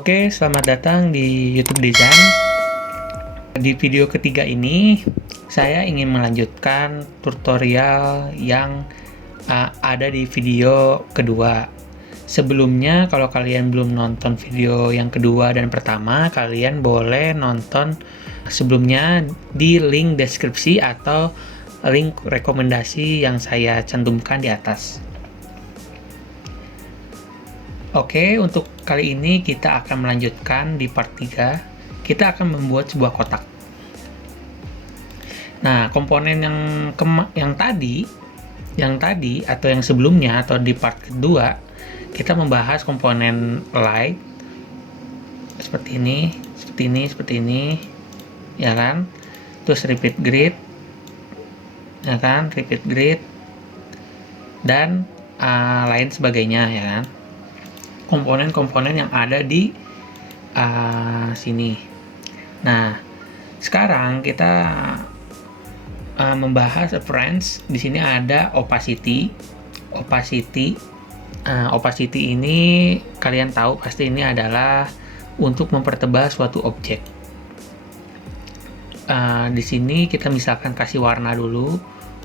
Oke, selamat datang di YouTube Design. Di video ketiga ini, saya ingin melanjutkan tutorial yang ada di video kedua. Sebelumnya, kalau kalian belum nonton video yang kedua dan pertama, kalian boleh nonton sebelumnya di link deskripsi atau link rekomendasi yang saya cantumkan di atas. Oke, untuk kali ini kita akan melanjutkan di part 3. Kita akan membuat sebuah kotak. Nah, komponen yang tadi atau yang sebelumnya atau di part kedua, kita membahas komponen light seperti ini, ya kan? Terus repeat grid, ya kan? Repeat grid dan lain sebagainya, ya kan? Komponen-komponen yang ada di sini. Nah, sekarang kita membahas appearance. Di sini ada opacity. Opacity ini kalian tahu pasti ini adalah untuk mempertebal suatu objek. Di sini kita misalkan kasih warna dulu.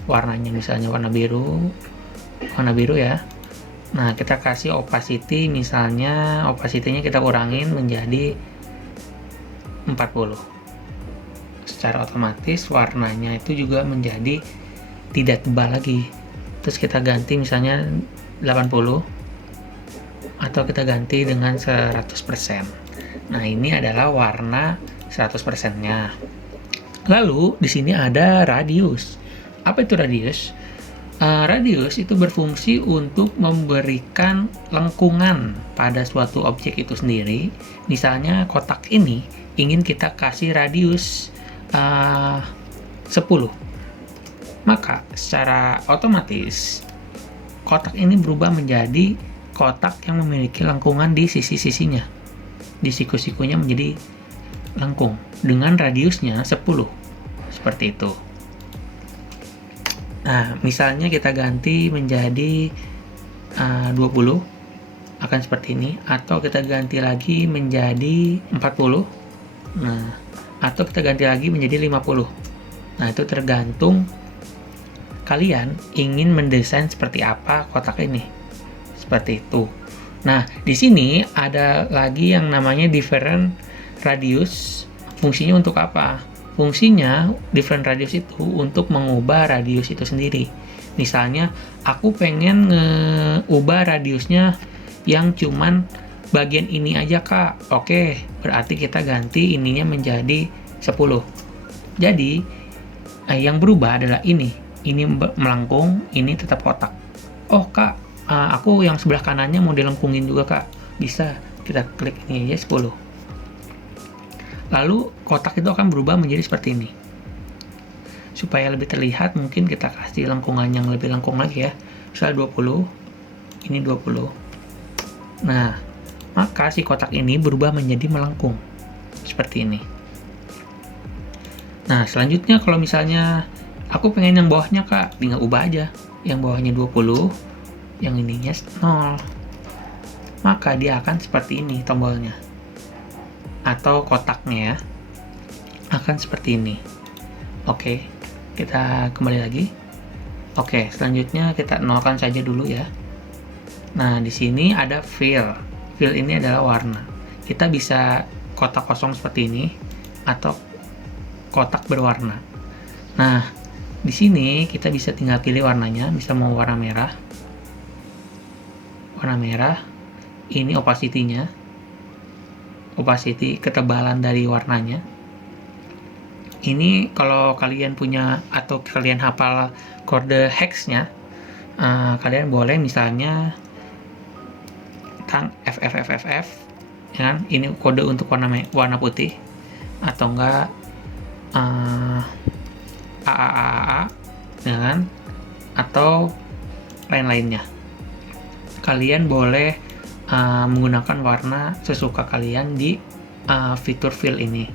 Warnanya misalnya warna biru ya. Nah, kita kasih opacity, misalnya opacity-nya kita kurangin menjadi 40. Secara otomatis warnanya itu juga menjadi tidak tebal lagi. Terus kita ganti misalnya 80 atau kita ganti dengan 100%. Nah, ini adalah warna 100%-nya. Lalu di sini ada radius. Apa itu radius? Radius itu berfungsi untuk memberikan lengkungan pada suatu objek itu sendiri. Misalnya kotak ini ingin kita kasih radius 10. Maka secara otomatis kotak ini berubah menjadi kotak yang memiliki lengkungan di sisi-sisinya. Di siku-sikunya menjadi lengkung dengan radiusnya 10. Seperti itu. Nah, misalnya kita ganti menjadi 20, akan seperti ini. Atau kita ganti lagi menjadi 40. Nah, atau kita ganti lagi menjadi 50. Nah, itu tergantung kalian ingin mendesain seperti apa kotak ini. Seperti itu. Nah, di sini ada lagi yang namanya different radius. Fungsinya untuk apa? Fungsinya different radius itu untuk mengubah radius itu sendiri. Misalnya aku pengen ngeubah radiusnya yang cuman bagian ini aja, Kak. Oke, berarti kita ganti ininya menjadi 10. Jadi yang berubah adalah ini melengkung, ini tetap kotak. Oh, Kak, aku yang sebelah kanannya mau dilengkungin juga, Kak. Bisa, kita klik ini aja 10. Lalu kotak itu akan berubah menjadi seperti ini. Supaya lebih terlihat, mungkin kita kasih lengkungan yang lebih lengkung lagi ya. Misalnya 20, ini 20. Nah, maka si kotak ini berubah menjadi melengkung. Seperti ini. Nah, selanjutnya kalau misalnya aku pengen yang bawahnya, Kak, tinggal ubah aja. Yang bawahnya 20, yang ininya 0. Maka dia akan seperti ini tombolnya. Atau kotaknya akan seperti ini. Oke, kita kembali lagi. Oke, selanjutnya kita nolkan saja dulu ya. Nah, di sini ada fill. Fill ini adalah warna. Kita bisa kotak kosong seperti ini atau kotak berwarna. Nah, di sini kita bisa tinggal pilih warnanya, bisa mau warna merah. Warna merah. Ini opacity-nya. Opacity, ketebalan dari warnanya. Ini kalau kalian punya atau kalian hafal kode hex-nya, kalian boleh misalnya FFFFF, ya kan? Ini kode untuk warna putih, atau enggak AAAA, ya kan? Atau lain-lainnya. Kalian boleh menggunakan warna sesuka kalian di fitur fill ini.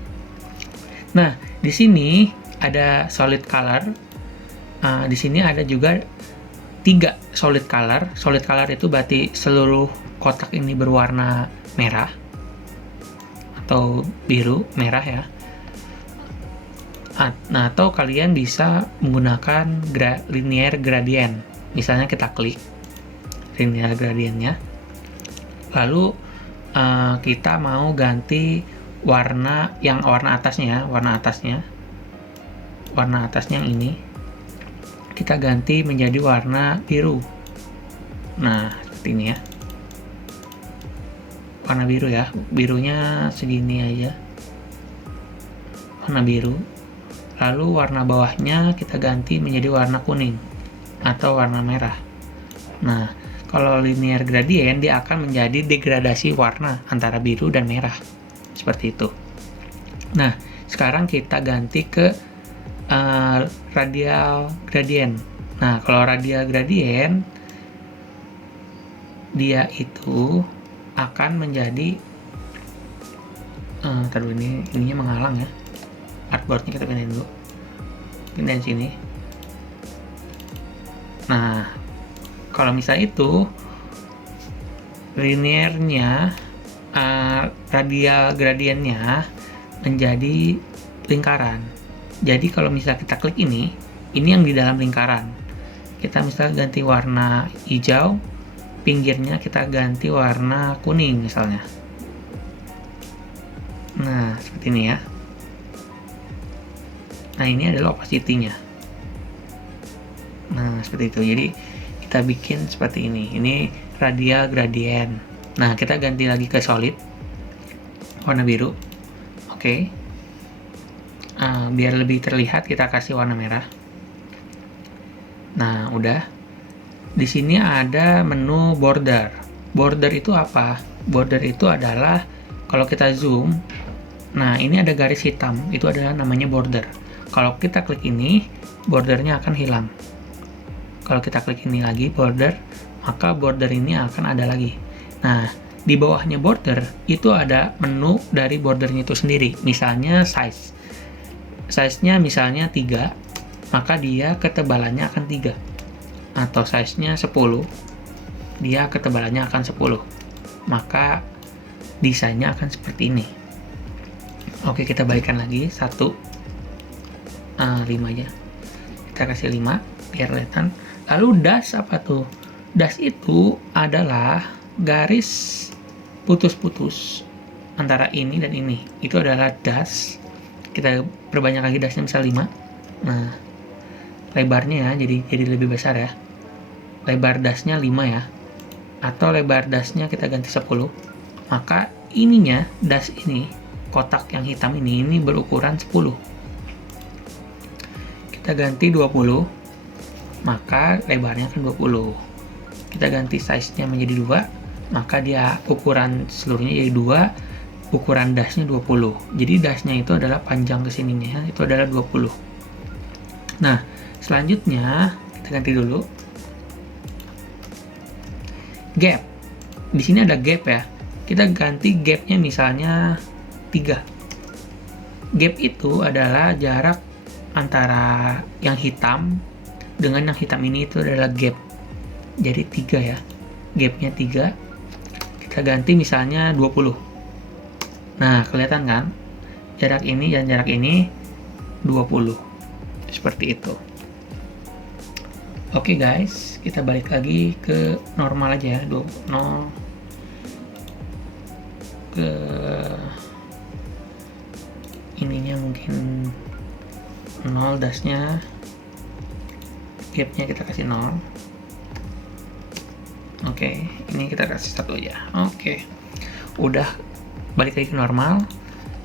Nah, di sini ada solid color. Di sini ada juga 3 solid color. Solid color itu berarti seluruh kotak ini berwarna merah. atau biru, merah ya. Nah, atau kalian bisa menggunakan linear gradient. Misalnya kita klik linear gradientnya, lalu kita mau ganti warna atasnya, warna atasnya yang ini kita ganti menjadi warna biru. Nah, seperti ini ya, warna biru ya, birunya segini aja, warna biru. Lalu warna bawahnya kita ganti menjadi warna kuning atau warna merah. Nah, kalau linear gradient dia akan menjadi degradasi warna antara biru dan merah. Seperti itu. Nah, sekarang kita ganti ke radial gradient. Nah, kalau radial gradient dia itu akan menjadi ininya menghalang ya. Artboardnya kita pindahin dulu, pindahin sini. Nah, kalau misalnya itu linearnya radial gradientnya menjadi lingkaran. Jadi kalau misalnya kita klik ini yang di dalam lingkaran. Kita misalnya ganti warna hijau, pinggirnya kita ganti warna kuning misalnya. Nah, seperti ini ya. Nah, ini adalah opacity-nya. Nah, seperti itu. Jadi kita bikin seperti ini. Ini radial gradient. Nah, kita ganti lagi ke solid warna biru. Oke. Biar lebih terlihat kita kasih warna merah. Nah, udah. Di sini ada menu border. Border itu apa? Border itu adalah kalau kita zoom, nah ini ada garis hitam, itu adalah namanya border. Kalau kita klik ini, bordernya akan hilang. Kalau kita klik ini lagi, border, maka border ini akan ada lagi. Nah, di bawahnya border, itu ada menu dari bordernya itu sendiri. Misalnya size. Size-nya misalnya 3, maka dia ketebalannya akan 3. Atau size-nya 10, dia ketebalannya akan 10. Maka desainnya akan seperti ini. Oke, kita baikkan lagi. 5 aja. Kita kasih 5 biar kelihatan. Lalu dash apa tuh? Dash itu adalah garis putus-putus antara ini dan ini. Itu adalah dash. Kita perbanyak lagi dashnya, misal 5. Nah, lebarnya ya, jadi lebih besar ya. Lebar dashnya 5 ya. Atau lebar dashnya kita ganti 10. Maka ininya, dash ini, kotak yang hitam ini berukuran 10. Kita ganti 20, maka lebarnya akan 20. Kita ganti size-nya menjadi 2, maka dia ukuran seluruhnya jadi 2, ukuran dashnya 20. Jadi dashnya itu adalah panjang kesininya, itu adalah 20. Nah, selanjutnya kita ganti dulu gap. Di sini ada gap ya. Kita ganti gapnya misalnya 3. Gap itu adalah jarak antara yang hitam dengan yang hitam ini, itu adalah gap. Jadi 3 ya. Gapnya 3. Kita ganti misalnya 20. Nah, kelihatan kan? Jarak ini dan jarak ini 20. Seperti itu. Oke guys, kita balik lagi ke normal aja ya. 0 ke ininya mungkin 0, dashnya, gapnya kita kasih 0. Oke, ini kita kasih 1 aja. Oke, udah balik lagi ke normal.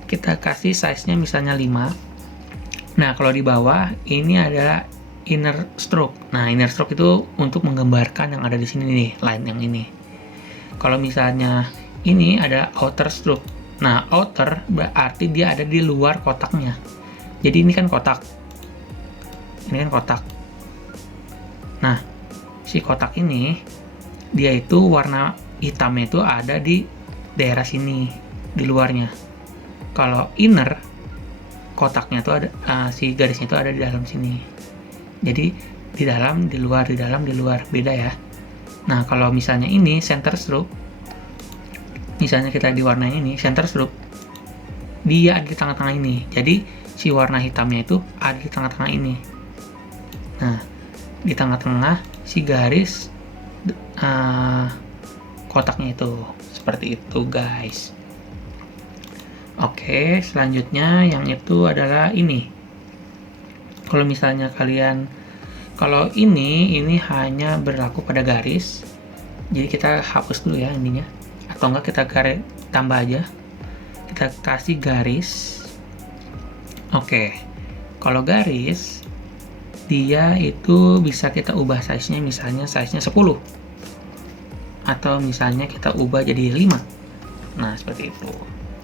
Kita kasih size-nya misalnya 5. Nah, kalau di bawah ini adalah inner stroke. Nah, inner stroke itu untuk menggambarkan yang ada di sini nih, line yang ini. Kalau misalnya ini ada outer stroke. Nah, outer berarti dia ada di luar kotaknya. Jadi ini kan kotak. Ini kan kotak. Nah, si kotak ini dia itu warna hitamnya itu ada di daerah sini, di luarnya. Kalau inner, kotaknya itu ada, si garisnya itu ada di dalam sini. Jadi di dalam, di luar, di dalam, di luar, beda ya. Nah, kalau misalnya ini center stroke, misalnya kita di warna ini center stroke, dia ada di tengah-tengah ini. Jadi si warna hitamnya itu ada di tengah-tengah ini. Nah, di tengah-tengah si garis kotaknya itu. Seperti itu guys. Oke, selanjutnya yang itu adalah ini. Kalau misalnya kalian, kalau ini hanya berlaku pada garis, jadi kita hapus dulu ya ininya, atau enggak kita garis tambah aja, kita kasih garis. Oke, kalau garis dia itu bisa kita ubah size-nya, misalnya size-nya 10 atau misalnya kita ubah jadi 5. Nah, seperti itu.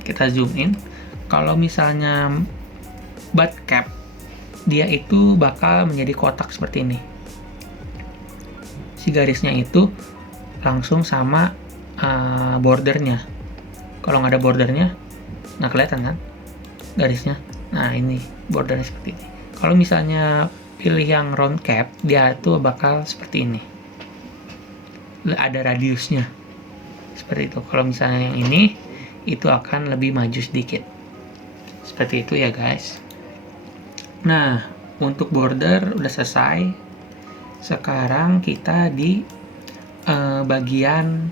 Kita zoom in. Kalau misalnya butt cap, dia itu bakal menjadi kotak seperti ini. Si garisnya itu langsung sama bordernya. Kalau nggak ada bordernya, nggak kelihatan kan garisnya. Nah, ini bordernya seperti ini. Kalau misalnya pilih yang round cap, dia tuh bakal seperti ini. Ada radiusnya. Seperti itu. Kalau misalnya yang ini, itu akan lebih maju sedikit. Seperti itu ya guys. Nah, untuk border udah selesai. Sekarang kita di bagian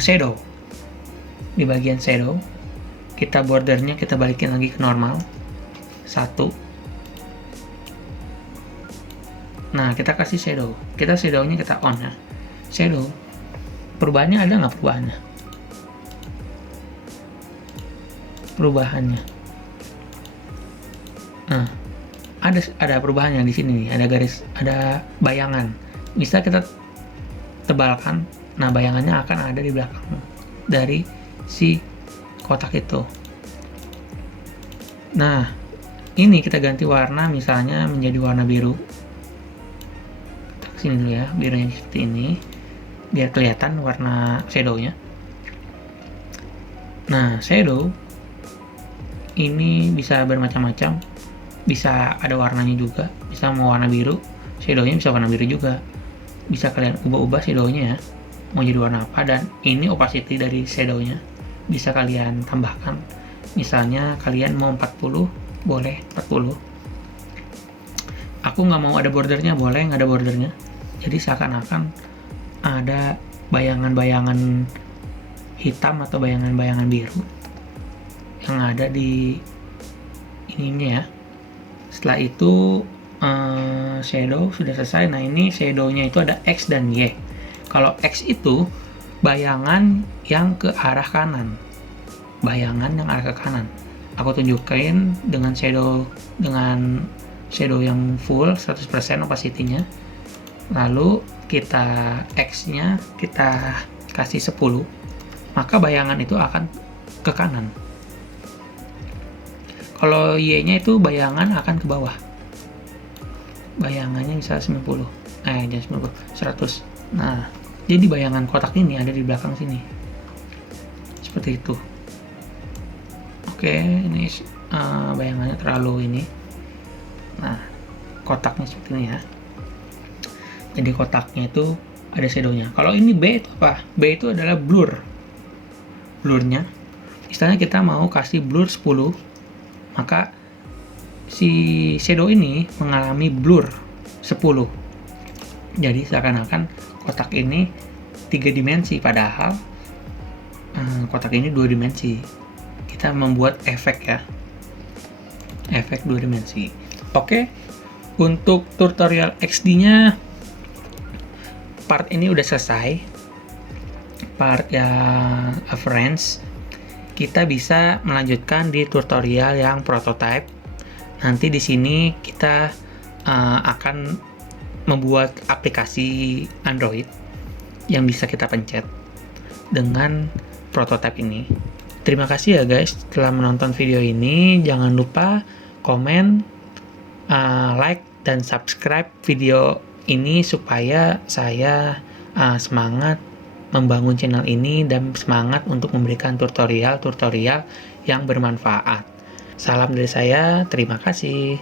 shadow. Di bagian shadow, kita bordernya kita balikin lagi ke normal. 1. Nah, kita kasih shadow. Kita shadownya kita on ya. Shadow. Perubahannya ada nggak perubahannya? Perubahannya. Nah, ada perubahannya di sini nih. Ada garis, ada bayangan. Bisa kita tebalkan. Nah, bayangannya akan ada di belakang dari si kotak itu. Nah, ini kita ganti warna, misalnya menjadi warna biru. Sini dulu ya, birunya seperti ini, biar kelihatan warna shadownya. Nah, shadow ini bisa bermacam-macam, bisa ada warnanya juga, bisa mau warna biru, shadownya bisa warna biru juga. Bisa kalian ubah-ubah shadownya ya, mau jadi warna apa. Dan ini opacity dari shadownya bisa kalian tambahkan. Misalnya kalian mau 40, boleh 40. Aku nggak mau ada bordernya, boleh nggak ada bordernya. Jadi seakan-akan ada bayangan-bayangan hitam atau bayangan-bayangan biru yang ada di ininya ya. Setelah itu shadow sudah selesai. Nah, ini shadownya itu ada X dan Y. Kalau X itu bayangan yang ke arah kanan. Bayangan yang arah ke kanan. Aku tunjukin dengan shadow yang full 100% opacity-nya. Lalu kita X-nya kita kasih 10, maka bayangan itu akan ke kanan. Kalau Y-nya itu bayangan akan ke bawah. Bayangannya bisa 90. Jangan 90, 100. Nah, jadi bayangan kotak ini ada di belakang sini. Seperti itu. Oke, ini bayangannya terlalu ini. Nah, kotaknya seperti ini ya. Jadi kotaknya itu ada shadownya. Kalau ini B itu apa? B itu adalah blur. Blurnya, misalnya kita mau kasih blur 10, maka si shadow ini mengalami blur 10. Jadi seakan-akan kotak ini 3 dimensi, padahal kotak ini 2 dimensi. Kita membuat efek ya, efek 2 dimensi. Oke, untuk tutorial XD-nya part ini udah selesai. Part yang reference, kita bisa melanjutkan di tutorial yang prototype. Nanti di sini kita akan membuat aplikasi Android yang bisa kita pencet dengan prototype ini. Terima kasih ya guys telah menonton video ini. Jangan lupa komen, like, dan subscribe video ini supaya saya semangat membangun channel ini dan semangat untuk memberikan tutorial-tutorial yang bermanfaat. Salam dari saya, terima kasih.